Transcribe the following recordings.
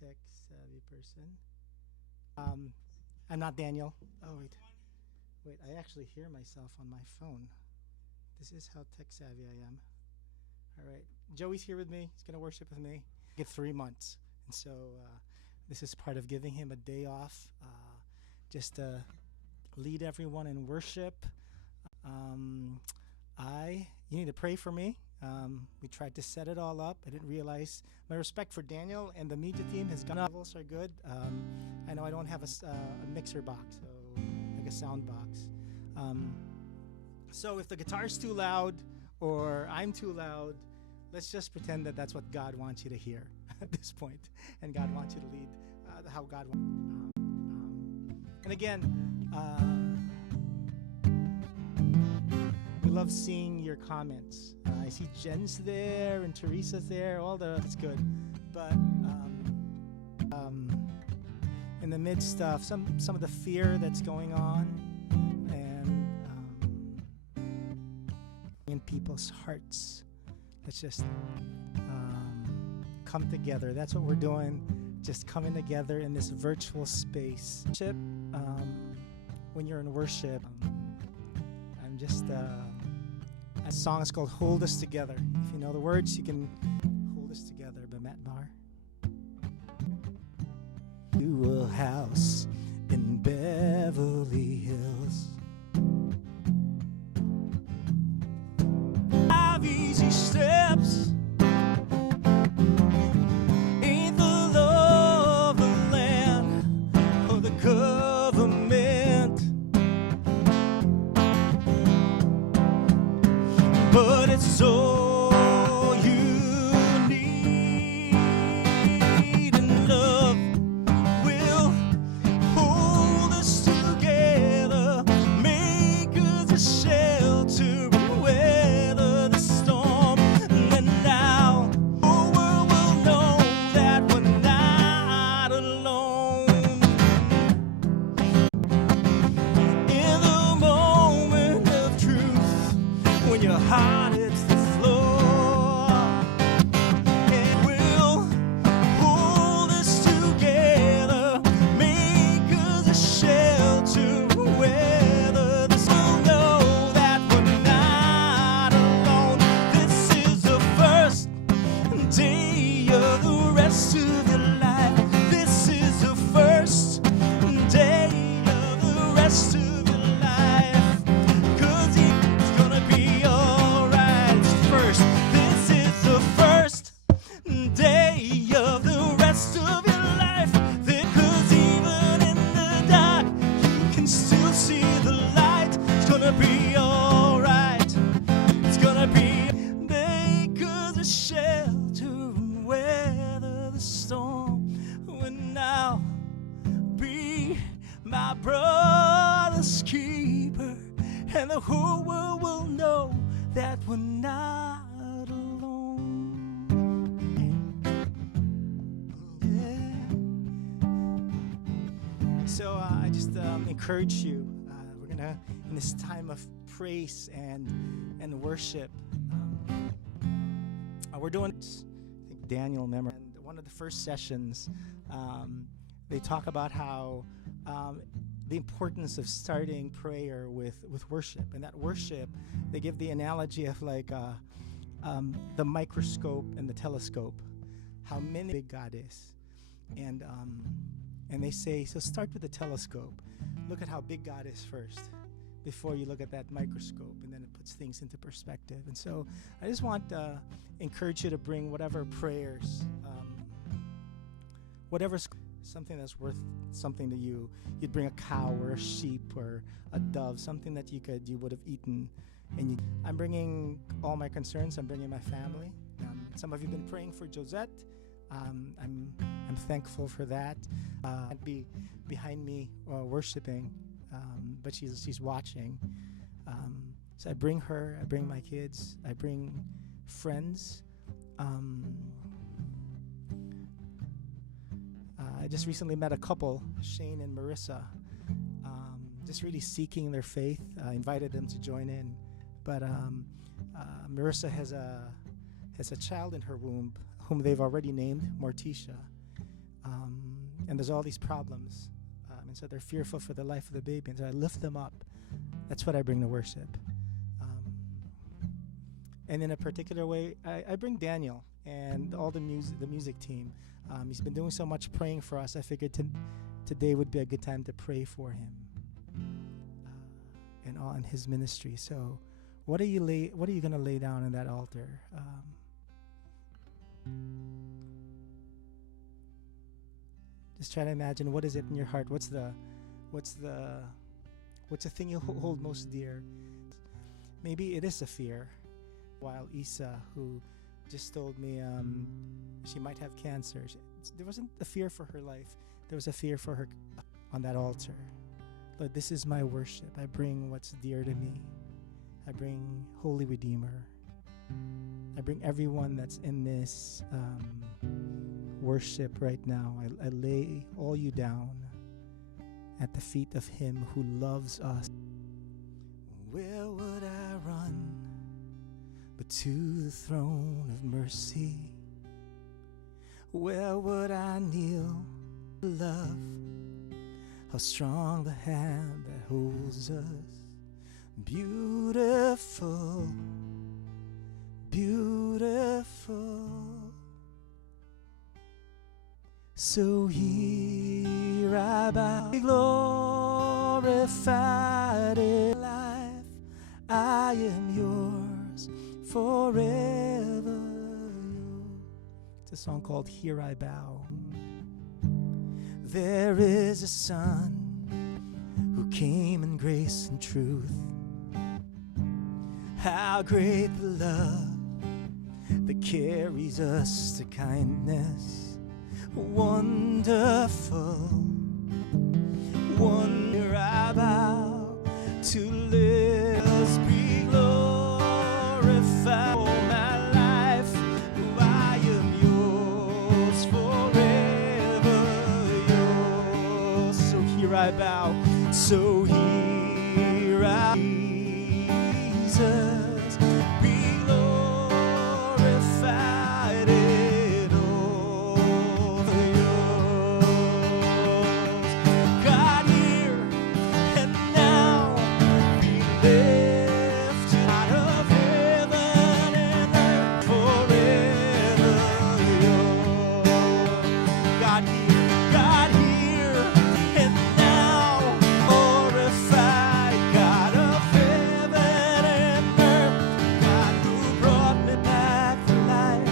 tech-savvy person. Um, I'm not Daniel. Oh, wait. Wait, I actually hear myself on my phone. This is how tech-savvy I am. All right. Joey's here with me. He's going to worship with me. Get 3 months. And so this is part of giving him a day off, just to lead everyone in worship. Um, you need to pray for me. We tried to set it all up. I didn't realize my respect for Daniel and the media team has gone. Levels are good. I know I don't have a mixer box, so like a sound box. So if the guitar's too loud or I'm too loud, let's just pretend that that's what God wants you to hear at this point, and God wants you to lead how God wants. And again, we love seeing your comments. I see Jen's there and Teresa's there. That's good. But in the midst of some of the fear that's going on, and in people's hearts, let's just come together. That's what we're doing. Just coming together in this virtual space. When you're in worship, I'm just. A song is called "Hold Us Together." If you know the words, you can hold us together. By Matt Maher. To a house in Beverly Hills. Five easy steps. Ain't the law of the land or the government, but it's all you need, and love will hold us together, make us a shelter, weather the storm, and now the world will know that we're not alone. In the moment of truth, when your heart hits the floor, it will hold us together, make us a shelter, weather the storm. Know that we're not alone. This is the first day of the rest of your life. This is the first day of the rest of your life. 'Cause it's gonna be alright. First, this is the first day of the rest of your life. 'Cause even in the dark, you can still see the light. It's gonna be alright. It's gonna be make us a shelter and weather the storm. When now be my brother's keeper, and the whole world will know that we're not alone. Yeah. So I just encourage you. We're gonna, in this time of praise and worship, we're doing, I think Daniel memory. And one of the first sessions, they talk about how the importance of starting prayer with worship. And that worship, they give the analogy of like the microscope and the telescope, how many big God is. And they say, so start with the telescope. Look at how big God is first before you look at that microscope, and then it puts things into perspective. And so I just want to encourage you to bring whatever prayers, whatever's something that's worth something to you. You'd bring a cow or a sheep or a dove, something that you would have eaten. And I'm bringing all my concerns. I'm bringing my family. Some of you have been praying for Josette. I'm thankful for that. I'd be behind me worshiping, but she's watching. So I bring her. I bring my kids. I bring friends. I just recently met a couple, Shane and Marissa, just really seeking their faith. I invited them to join in, but Marissa has a child in her womb whom they've already named Morticia. and there's all these problems, and so they're fearful for the life of the baby, and so I lift them up. That's what I bring to worship. And in a particular way, I bring Daniel and all the music team. He's been doing so much praying for us. I figured today would be a good time to pray for him and on his ministry. So, what are you going to lay down on that altar? Just try to imagine, what is it in your heart? What's the thing you hold most dear? Maybe it is a fear. While Isa, who just told me she might have cancer, there wasn't a fear for her life. There was a fear for her on that altar. Lord, this is my worship. I bring what's dear to me. I bring Holy Redeemer. I bring everyone that's in this worship right now. I lay all you down at the feet of Him who loves us. Where would I run but to the throne of mercy? Where would I kneel to love? How strong the hand that holds us. Beautiful, beautiful. So here I bow, glorified in life. I am yours forever. It's a song called Here I Bow. There is a Son who came in grace and truth. How great the love that carries us to kindness. Wonderful, wonder I bow to live, be glorified. All my life, I am yours forever, yours. So here I bow, so here I, Jesus, be glorified in all yours. God, here and now, be lifted out of heaven and earth forever yours. God, here and now, glorified God of heaven and earth, God who brought me back to life.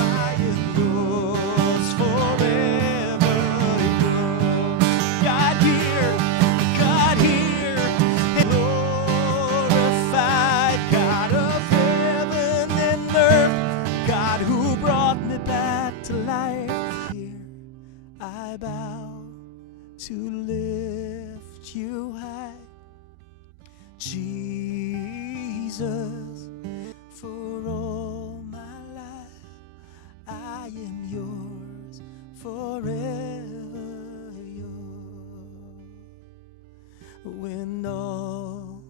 I am yours forever yours. God, here and glorified God of heaven and earth, God who brought me back to life. Here I bow to lift you high, Jesus. For all my life, I am yours forever yours. When all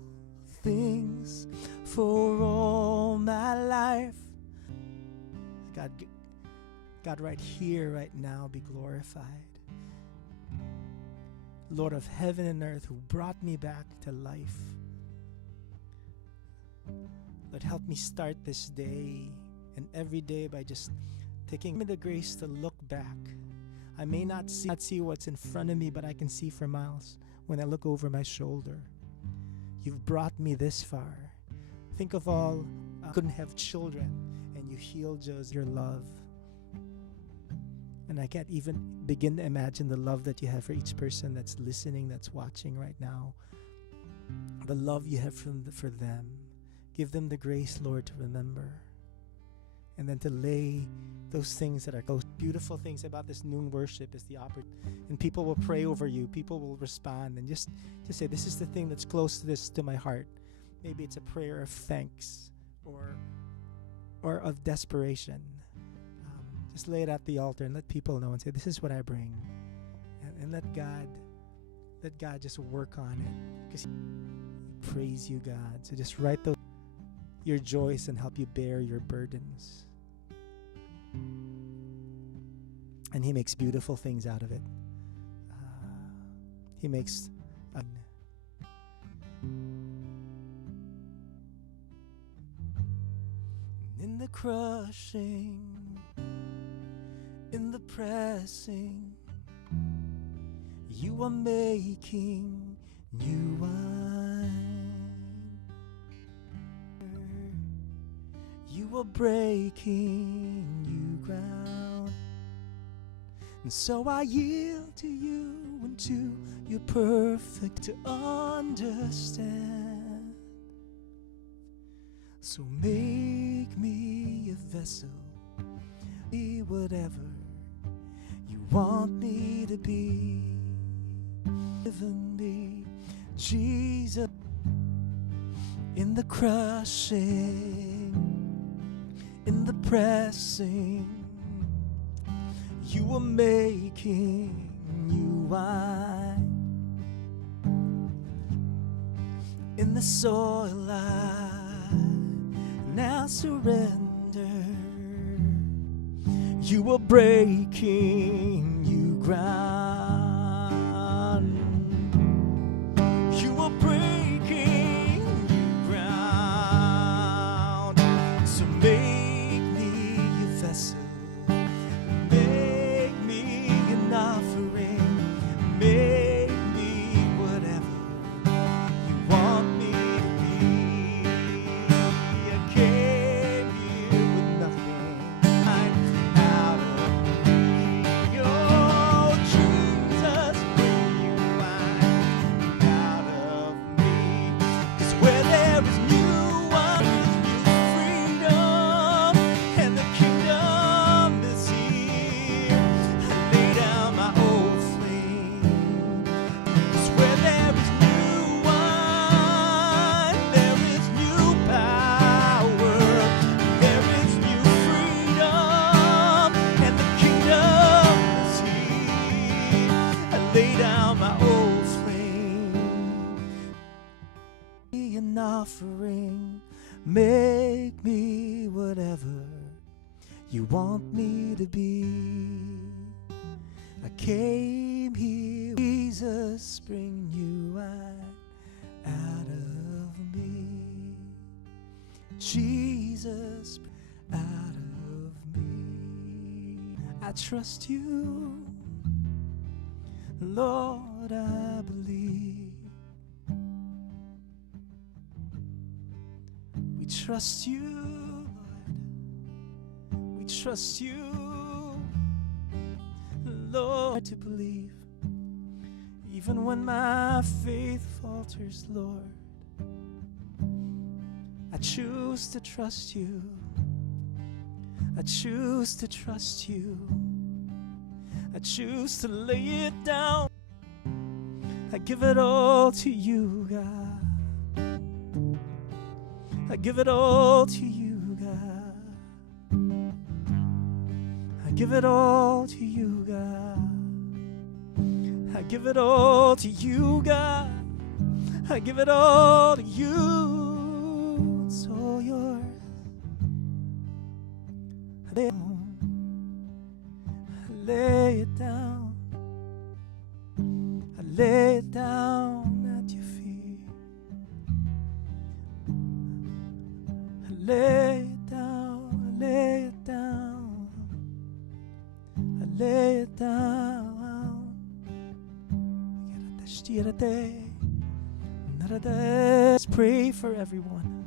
things for all my life, God, right here, right now, be glorified. Lord of heaven and earth, who brought me back to life. Lord, help me start this day and every day by just taking me the grace to look back. I may not see what's in front of me, but I can see for miles when I look over my shoulder. You've brought me this far. Think of all, I couldn't have children, and you healed us, your love. And I can't even begin to imagine the love that you have for each person that's listening, that's watching right now. The love you have for them. Give them the grace, Lord, to remember. And then to lay those things that are those beautiful things about this noon worship is the opportunity. And people will pray over you. People will respond. And just say, this is the thing that's close to my heart. Maybe it's a prayer of thanks or of desperation. Just lay it at the altar and let people know and say, this is what I bring. And let God just work on it. Because praise you, God. So just write your joys and help you bear your burdens. and He makes beautiful things out of it. He makes in the crushing, in the pressing, you are making new wine. You are breaking new ground. And so I yield to you and to your perfect to understand. So make me a vessel, be whatever you want me to be. Given me, Jesus, in the crushing, in the pressing, you are making new wine. In the soil I now surrender. You are breaking new ground. You are breaking new ground. So make me a vessel. Make me an offering. Make me whatever you want me to be. I came here with nothing. I'm out of me. Oh, Jesus, bring you wine out of me. 'Cause where there is new wine, there's new freedom, and the kingdom is here. I lay down my old flame. 'Cause where there is new wine, there is new power, there is new freedom, and the kingdom is here. I lay down my old flame. Be an offering, make me whatever you want me to be. I came here, Jesus, bring you out of me. Jesus, out of me. I trust you, Lord, I believe. We trust you, Lord. We trust you, Lord, to believe. Even when my faith falters, Lord, I choose to trust you. I choose to trust you. I choose to lay it down. I give it all to you, God. I give it all to you, God. I give it all to you, God. I give it all to you, God. I give it all to you. It's all yours. I lay it down. I lay it down at your feet. I lay it down. I lay it down. I lay it down. Let's pray for everyone.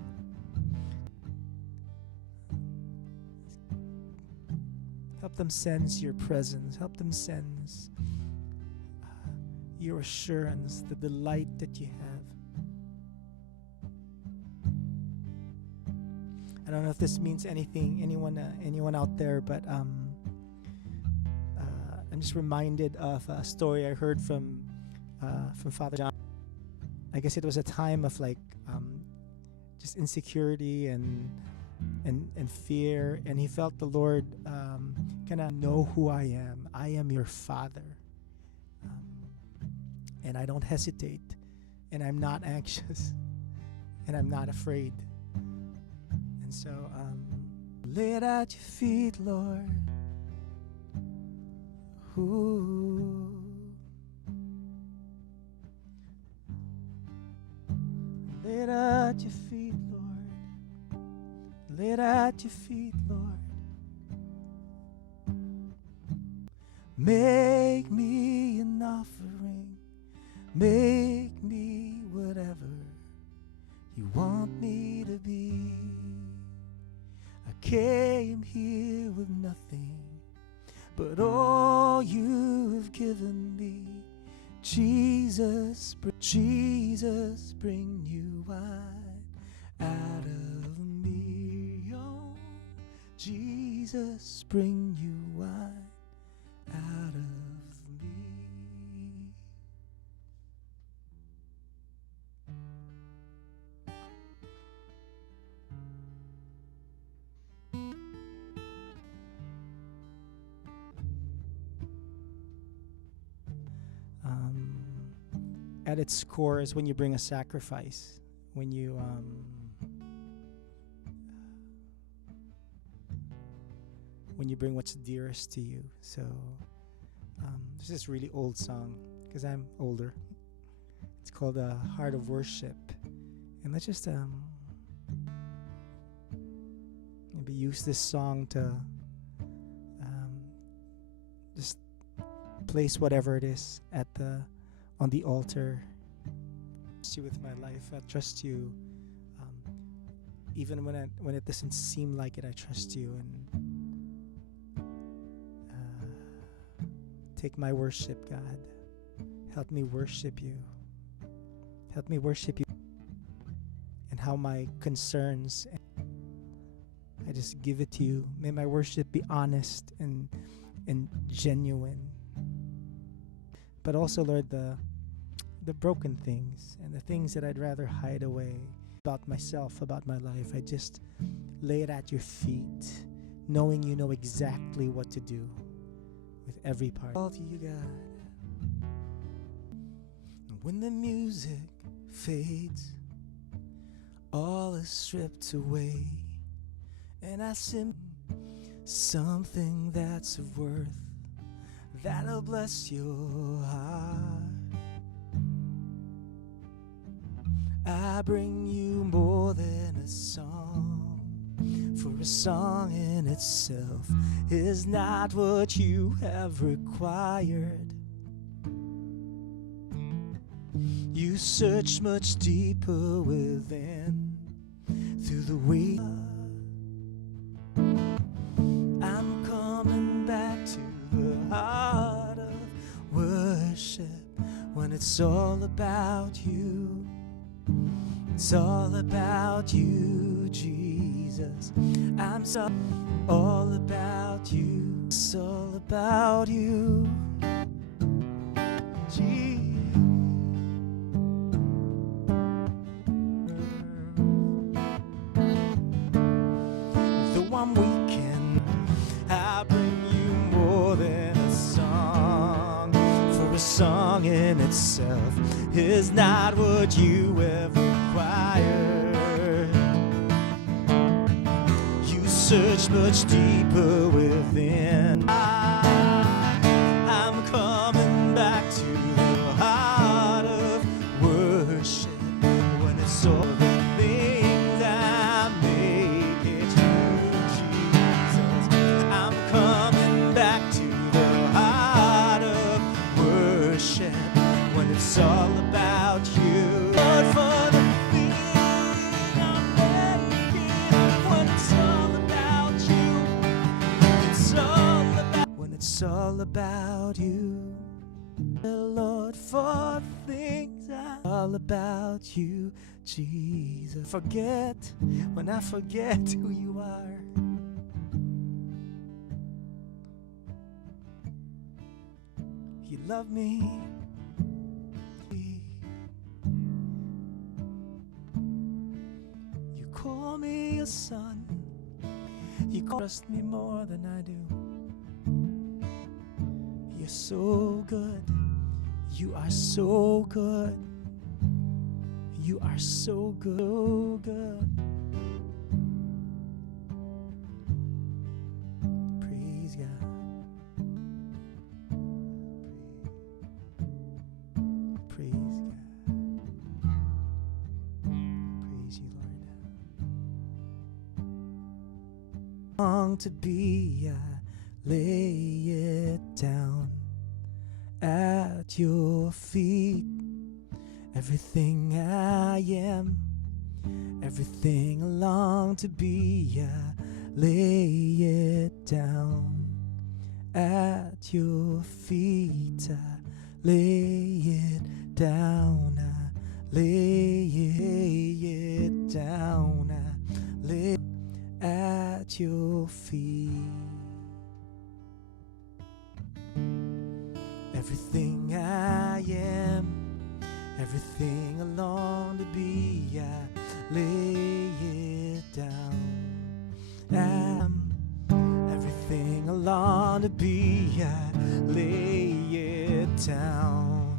Help them sense your presence. Help them sense your assurance, the delight that you have. I don't know if this means anyone out there, but I'm just reminded of a story I heard from Father John. I guess it was a time of just insecurity and fear, and he felt the Lord kind of know who I am. I am your Father, and I don't hesitate, and I'm not anxious, and I'm not afraid. And so lay it at your feet, Lord. Ooh. Lay it at your feet, Lord. Lay it at your feet, Lord. Make me an offering. Make me whatever you want me to be. I came here with nothing but all you have given me. Jesus, Jesus, bring new wine out of me. Oh, Jesus, bring new wine out of me. At its core is when you bring a sacrifice, when you bring what's dearest to you. So there's this really old song, because I'm older. It's called Heart of Worship. And let's just maybe use this song to just place whatever it is at on the altar. I trust you with my life. I trust you, even when it doesn't seem like it. I trust you, and take my worship, God. Help me worship you. Help me worship you, and how my concerns, I just give it to you. May my worship be honest and genuine. But also, Lord, the broken things and the things that I'd rather hide away about myself, about my life, I just lay it at your feet, knowing you know exactly what to do with every part. All to you, God. When the music fades, all is stripped away, and I sing something that's of worth, that'll bless your heart. I bring you more than a song, for a song in itself is not what you have required. You search much deeper within, through the weight. I'm coming back to the heart of worship, when it's all about you. It's all about you, Jesus. I'm so all about you. It's all about you, Jesus. Though I'm weak and I bring you more than a song, for a song in itself is not what you ever required. You search much deeper within. I'm coming back to the heart of worship, when it's all the things I make it you, Jesus. I'm coming back to the heart of worship, when it's all about you. Lord, for the thing I'm making, when it's all about you. It's all about, when it's all about you. Lord, for things I'm all about you, Jesus. Forget when I forget who you are. You love me. You call me a son. You trust me more than I do. You're so good. You are so good. You are so good. So good. Praise God. long to be, I lay it down at your feet. Everything I am, everything I long to be, I lay it down at your feet. I lay it down, I lay it down, I lay at your feet. Everything I am, everything I long to be, I lay it down. Everything I long to be, I lay it down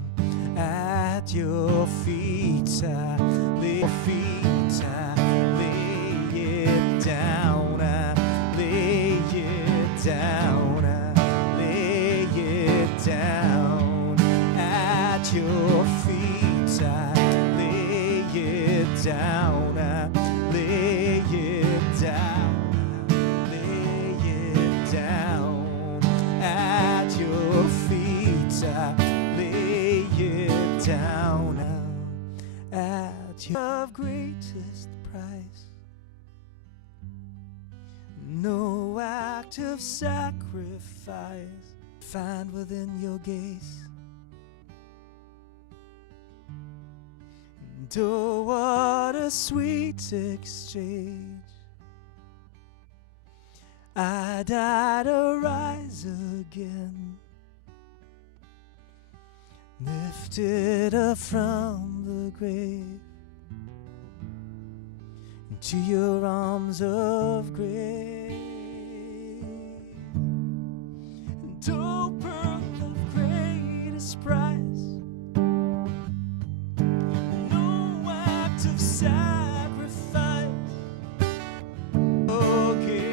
at your feet. I lay your feet. I lay it down. I lay it down. I lay it down at your feet. I lay it down. I lay it down. Lay it down at your feet. I lay it down at your of greatest price. No act of sacrifice find within your gaze. And oh, what a sweet exchange. I died to rise again, lifted up from the grave into your arms of grace. And oh, pearl of greatest price, no act of sacrifice. Okay.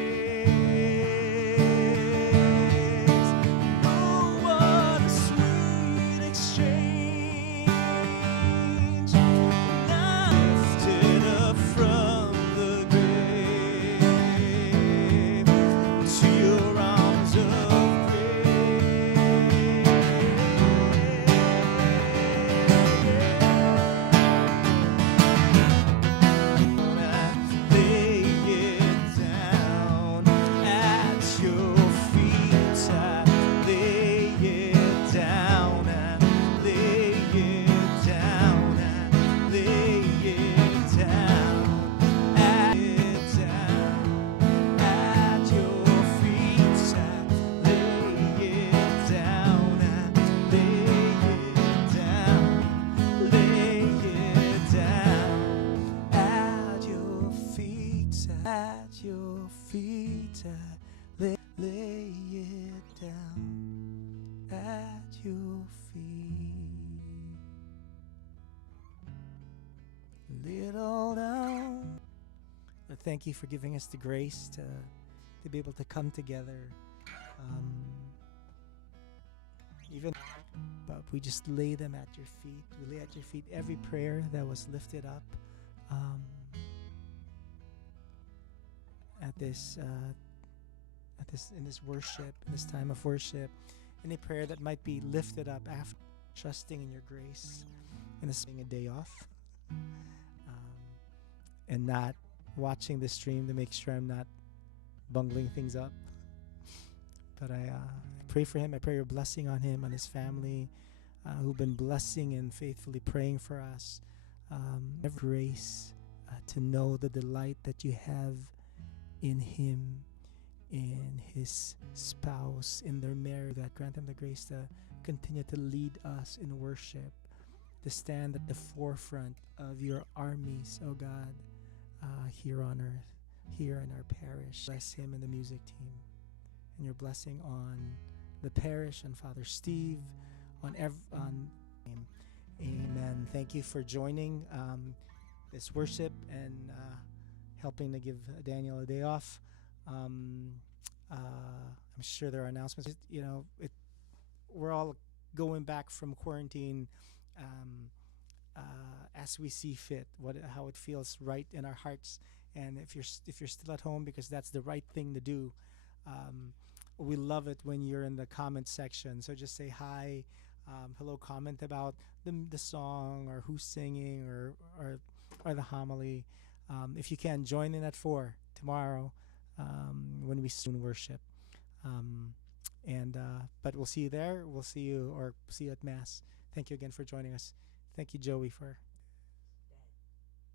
At your feet, I lay it down at your feet. Lay it all down. Lord, thank you for giving us the grace to be able to come together. But we just lay them at your feet. We lay at your feet every prayer that was lifted up. In this worship, in this time of worship, any prayer that might be lifted up after trusting in your grace, and this being a day off, and not watching the stream to make sure I'm not bungling things up. But I pray for him. I pray your blessing on him, on his family, who've been blessing and faithfully praying for us. Have grace to know the delight that you have in him, in his spouse, in their marriage. That grant them the grace to continue to lead us in worship, to stand at the forefront of your armies, oh God, here on earth, here in our parish. Bless him and the music team, and your blessing on the parish, on Father Steve, on amen. Thank you for joining this worship and helping to give Daniel a day off. I'm sure there are announcements. We're all going back from quarantine as we see fit, how it feels right in our hearts And if you're still at home, because that's the right thing to do, we love it when you're in the comment section. So just say hi, hello, comment about the song or who's singing or the homily. If you can, join in at 4 tomorrow when we soon worship. But we'll see you there. We'll see you at Mass. Thank you again for joining us. Thank you, Joey, for